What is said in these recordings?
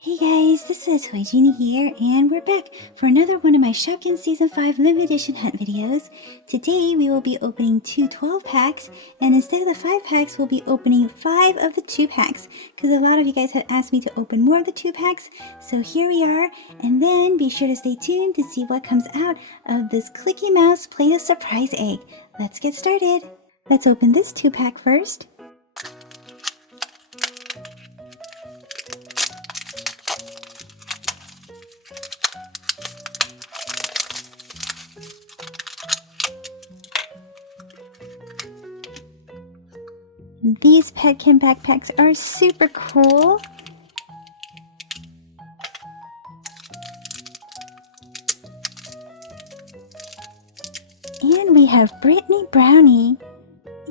Hey guys, this is Toy Genie here, and we're back for another one of my Shopkins Season 5 Limited Edition Hunt videos. Today we will be opening two 12 packs, and instead of the 5 packs, we'll be opening 5 of the 2 packs, because a lot of you guys had asked me to open more of the 2 packs, so here we are, and then be sure to stay tuned to see what comes out of this Clicky Mouse Play-Doh Surprise Egg. Let's get started. Let's open this 2 pack first. These Petkin backpacks are super cool. And we have Brittany Brownie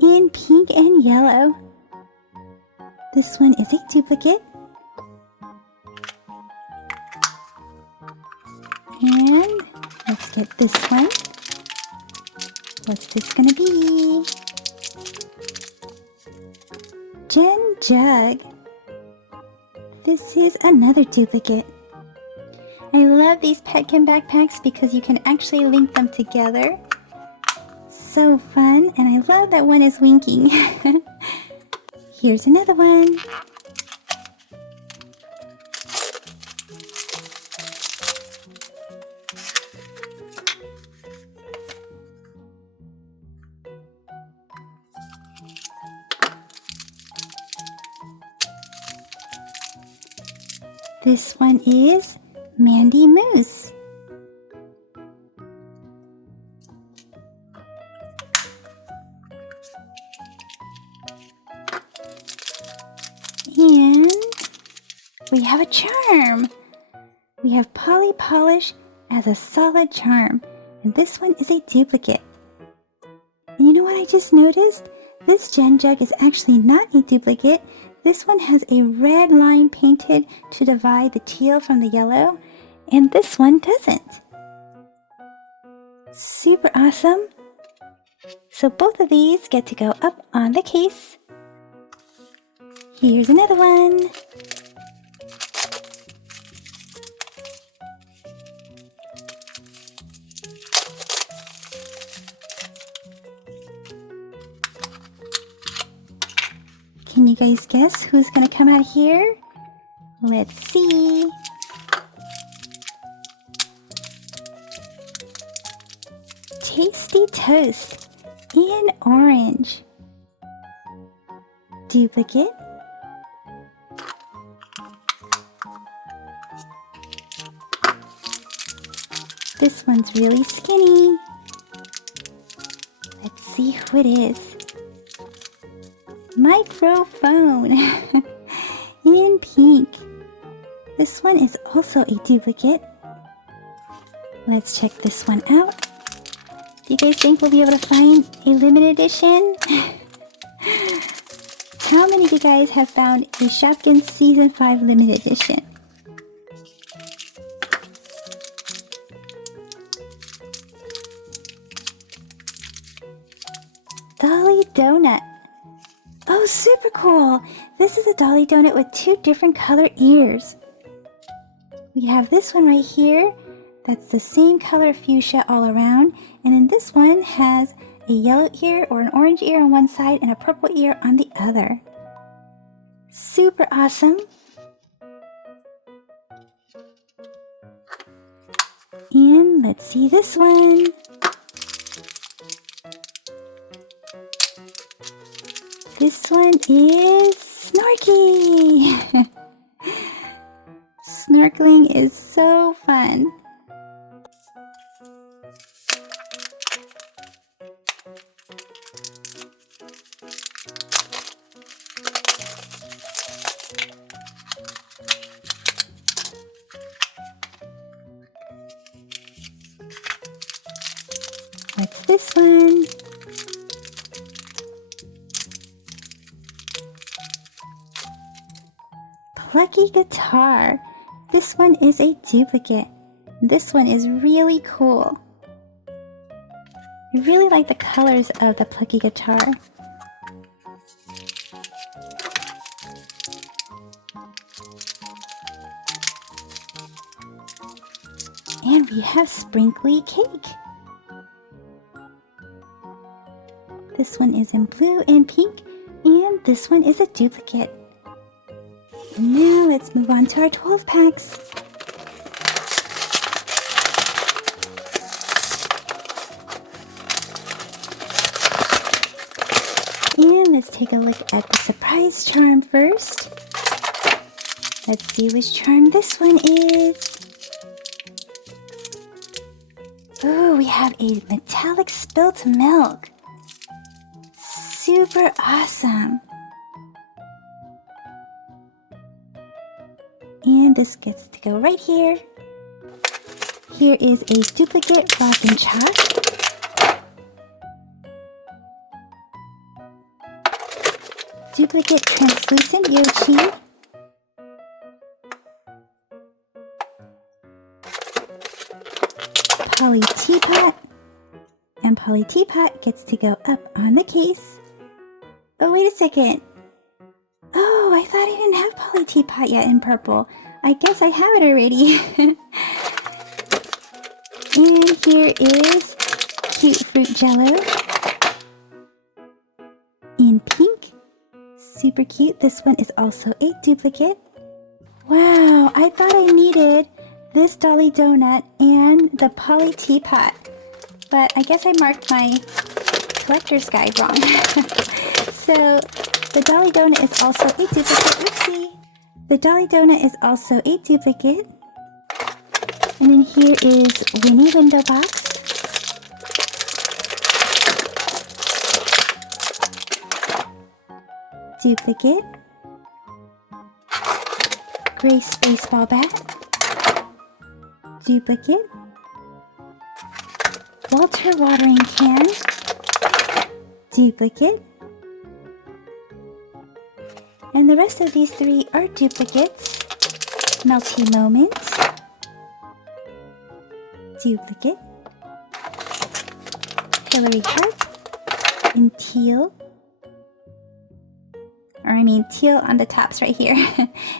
in pink and yellow. This one is a duplicate. And let's get this one. What's this gonna be? Gen Jug. This is another duplicate. I love these Petkin backpacks because you can actually link them together. So fun, and I love that one is winking. Here's another one. This one is Mandy Moose. And we have a charm. We have Poly Polish as a solid charm. And this one is a duplicate. And you know what I just noticed? This Gen Jug is actually not a duplicate. This one has a red line painted to divide the teal from the yellow, and this one doesn't. Super awesome. So both of these get to go up on the case. Here's another one. Can you guys guess who's gonna come out here? Let's see. Tasty Toast in orange. Duplicate. This one's really skinny. Let's see who it is. Microphone in pink. This one is also a duplicate. Let's check this one out. Do you guys think we'll be able to find a limited edition? How many of you guys have found a Shopkins Season 5 limited edition? Dolly Donut. Oh, super cool! This is a Dolly Donut with 2 different color ears. We have this one right here that's the same color fuchsia all around, and then this one has a yellow ear or an orange ear on one side and a purple ear on the other. Super awesome! And let's see this one. This one is Snorky! Snorkeling is so fun. What's this one? Plucky Guitar. This one is a duplicate. This one is really cool. I really like the colors of the Plucky Guitar. And we have sprinkly cake. This one is in blue and pink, and this one is a duplicate. And now let's move on to our 12 packs. And let's take a look at the surprise charm first. Let's see which charm this one is. Oh, we have a metallic spilt milk. Super awesome. And this gets to go right here. Here is a duplicate rock and chalk. Duplicate translucent Yoshi. Poly teapot. And Poly teapot gets to go up on the case. Oh, wait a second. Oh, I thought I didn't have Poly teapot yet in purple. I guess I have it already. And here is cute fruit jello in pink. Super cute. This one is also a duplicate. Wow, I thought I needed this Dolly Donut and the Poly teapot, but I guess I marked my collector's guide wrong. So the Dolly Donut is also a duplicate. Oopsie! The Dolly Donut is also a duplicate. And then here is Winnie Window Box. Duplicate. Grace Baseball Bat. Duplicate. Walter Watering Can. Duplicate. And the rest of these three are duplicates. Melty Moment. Duplicate. Hillary Heart in teal. Or I mean teal on the tops right here.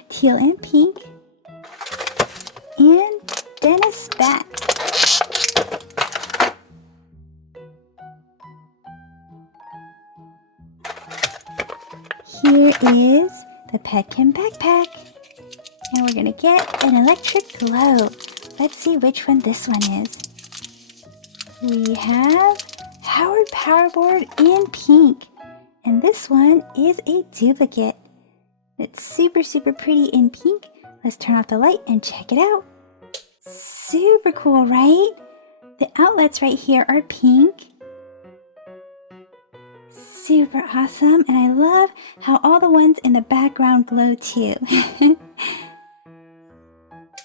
Teal and pink. And Dennis Bat. Here is the Petkin backpack. And we're gonna get an electric glow. Let's see which one this one is. We have Howard Powerboard in pink. And this one is a duplicate. It's super, super pretty in pink. Let's turn off the light and check it out. Super cool, right? The outlets right here are pink. Super awesome. And I love how all the ones in the background glow too.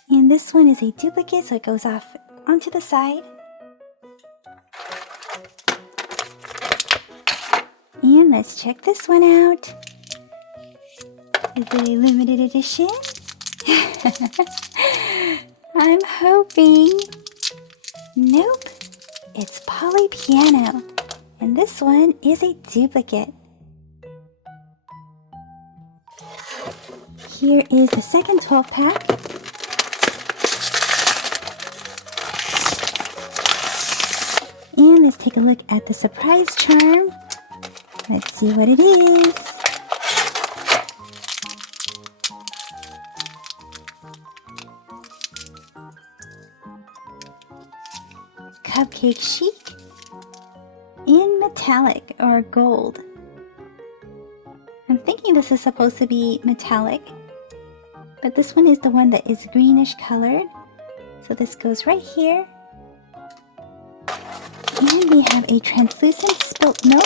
And this one is a duplicate, so it goes off onto the side. And let's check this one out. Is it a limited edition? I'm hoping. Nope. It's Poly Piano. And this one is a duplicate. Here is the second 12 pack. And let's take a look at the surprise charm. Let's see what it is. Cupcake Chic in metallic or gold. I'm thinking this is supposed to be metallic, but this one is the one that is greenish colored. So this goes right here. And we have a translucent spilt milk.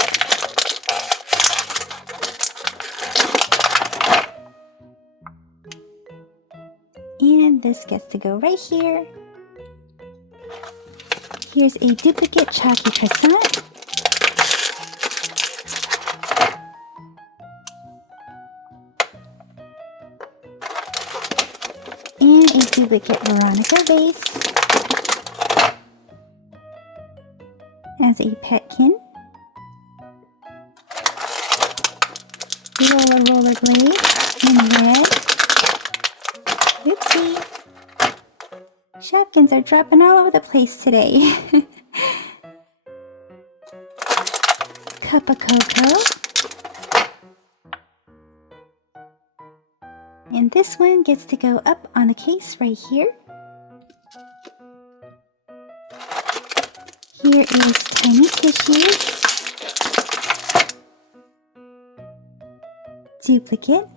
And this gets to go right here. Here's a duplicate chalky croissant. And a duplicate Veronica vase. As a petkin. Roller Blade in red. Oopsie. Shopkins are dropping all over the place today. Cup of cocoa. And this one gets to go up on the case right here. Here is tiny tissues. Duplicate.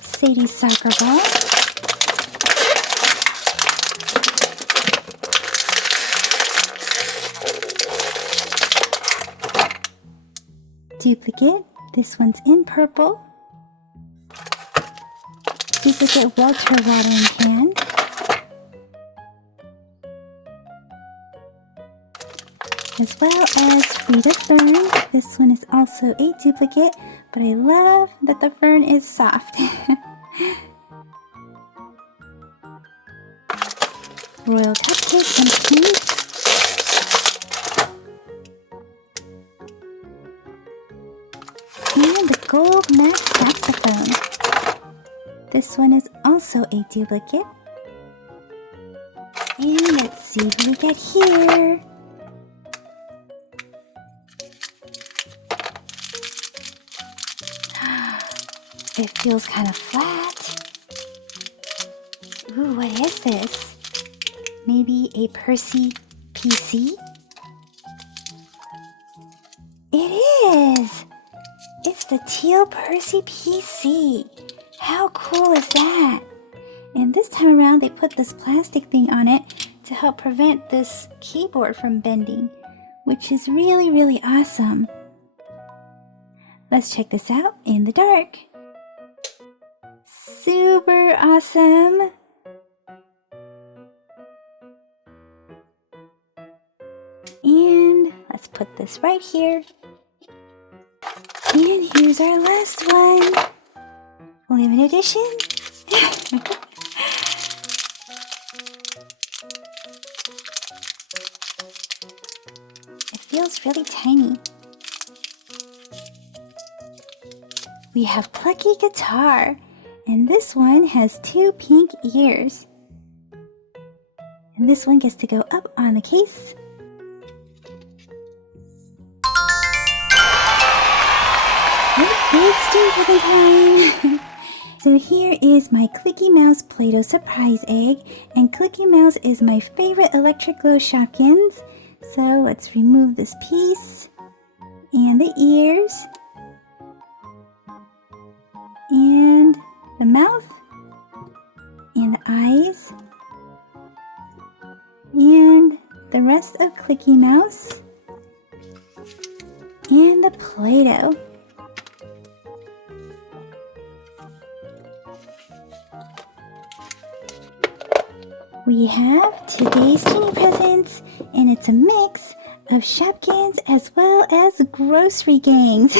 Sadie's soccer ball. Duplicate. This one's in purple. Duplicate Walter watering can. As well as Frida Fern. This one is also a duplicate, but I love that the fern is soft. Royal cupcake and pink. And the gold matte saxophone. This one is also a duplicate. And let's see what we get here. It feels kind of flat. Ooh, what is this? Maybe a Percy PC? It is! It's the teal Percy PC. How cool is that? And this time around they put this plastic thing on it to help prevent this keyboard from bending, which is really, really awesome. Let's check this out in the dark. Super awesome! And let's put this right here. And here's our last one. Limited edition. It feels really tiny. We have Plucky Guitar. And this one has 2 pink ears. And this one gets to go up on the case. It's Genie Present time! So here is my Clicky Mouse Play-Doh surprise egg. And Clicky Mouse is my favorite electric glow Shopkins. So let's remove this piece. And the ears. And the mouth, and the eyes, and the rest of Clicky Mouse, and the Play-Doh. We have today's Genie Presents, and it's a mix of Shopkins as well as grocery gangs.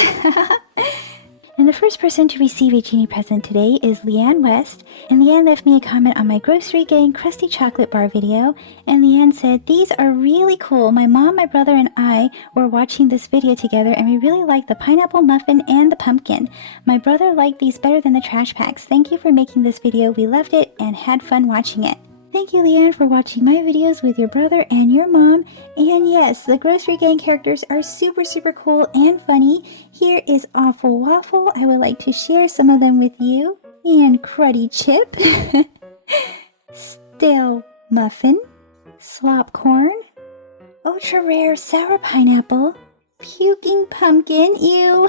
And the first person to receive a Genie present today is Liana West, and Liana left me a comment on my Grocery Gang Crusty Chocolate Bar video, and Liana said, "These are really cool. My mom, my brother, and I were watching this video together, and we really liked the pineapple muffin and the pumpkin. My brother liked these better than the trash packs. Thank you for making this video. We loved it and had fun watching it." Thank you, Liana, for watching my videos with your brother and your mom. And yes, the Grocery Gang characters are super, super cool and funny. Here is Awful Waffle. I would like to share some of them with you. And Cruddy Chip. Stale Muffin. Slopcorn. Ultra Rare Sour Pineapple. Puking Pumpkin. Ew.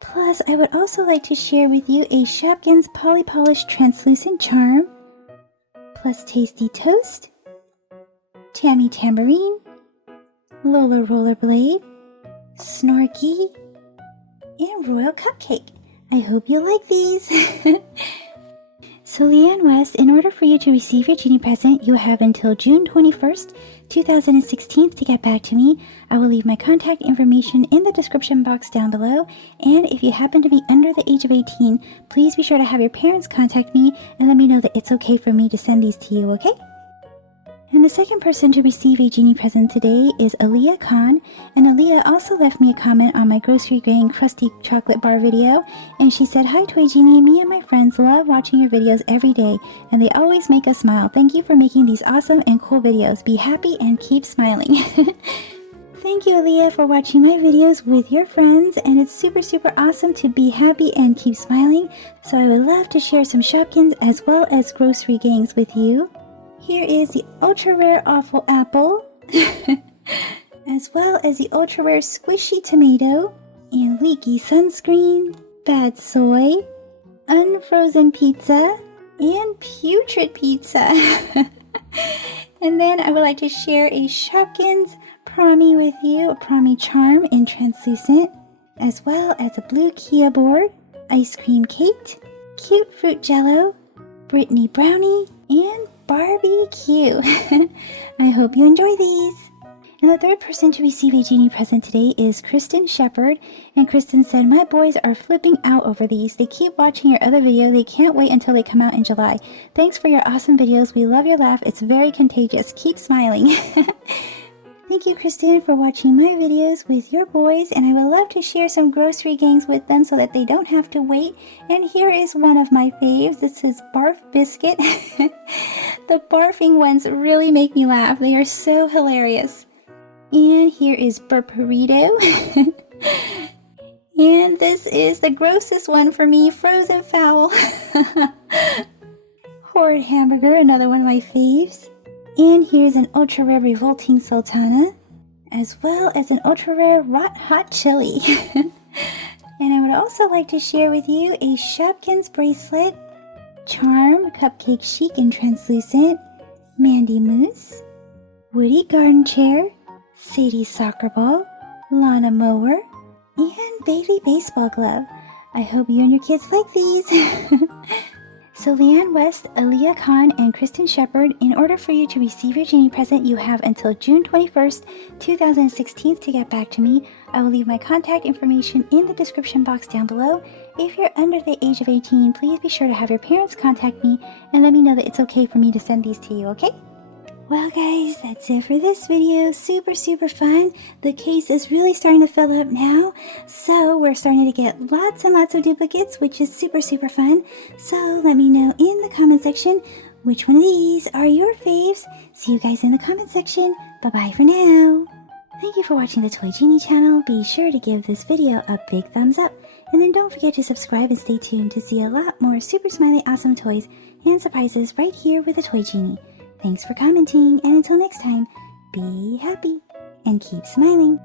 Plus, I would also like to share with you a Shopkins Poly Polish Translucent Charm. Plus Tasty Toast, Tammy Tambourine, Lola Rollerblade, Snorky, and Royal Cupcake. I hope you like these. So Liana West, in order for you to receive your Genie present, you have until June 21st, 2016 to get back to me. I will leave my contact information in the description box down below. And if you happen to be under the age of 18, please be sure to have your parents contact me and let me know that it's okay for me to send these to you, okay? And the second person to receive a Genie present today is Alia Khan. And Alia also left me a comment on my grocery gang crusty chocolate bar video. And she said, "Hi Toy Genie, me and my friends love watching your videos every day. And they always make us smile. Thank you for making these awesome and cool videos. Be happy and keep smiling." Thank you, Alia, for watching my videos with your friends. And it's super awesome to be happy and keep smiling. So I would love to share some Shopkins as well as grocery gangs with you. Here is the ultra rare awful apple, as well as the ultra rare squishy tomato, and leaky sunscreen, bad soy, unfrozen pizza, and putrid pizza. And then I would like to share a Shopkins Promi with you, a Promi charm in translucent, as well as a blue Kia board, ice cream cake, cute fruit jello, Brittany brownie, and barbecue. I hope you enjoy these. Now the third person to receive a Genie present today is Kristen Shepherd. And Kristen said, "My boys are flipping out over these. They keep watching your other video. They can't wait until they come out in July. Thanks for your awesome videos. We love your laugh. It's very contagious. Keep smiling." Thank you, Kristen, for watching my videos with your boys, and I would love to share some grocery gangs with them so that they don't have to wait. And here is one of my faves. This is Barf Biscuit. The barfing ones really make me laugh. They are so hilarious. And here is Burperito. And this is the grossest one for me, Frozen Fowl. Horrid Hamburger, another one of my faves. And here's an ultra rare revolting sultana, as well as an ultra rare hot chili. And I would also like to share with you a Shopkins bracelet, charm, cupcake chic and translucent, Mandy Moose, Woody garden chair, Sadie soccer ball, Lana mower, and Bailey baseball glove. I hope you and your kids like these. So Liana West, Alia Khan, and Kristen Shepherd, in order for you to receive your Genie present, you have until June 21st, 2016 to get back to me. I will leave my contact information in the description box down below. If you're under the age of 18, please be sure to have your parents contact me and let me know that it's okay for me to send these to you, okay? Well guys, that's it for this video. Super fun. The case is really starting to fill up now. So we're starting to get lots and lots of duplicates, which is super fun. So let me know in the comment section which one of these are your faves. See you guys in the comment section. Bye for now. Thank you for watching the Toy Genie channel. Be sure to give this video a big thumbs up. And then don't forget to subscribe and stay tuned to see a lot more super smiley awesome toys and surprises right here with the Toy Genie. Thanks for commenting, and until next time, be happy and keep smiling.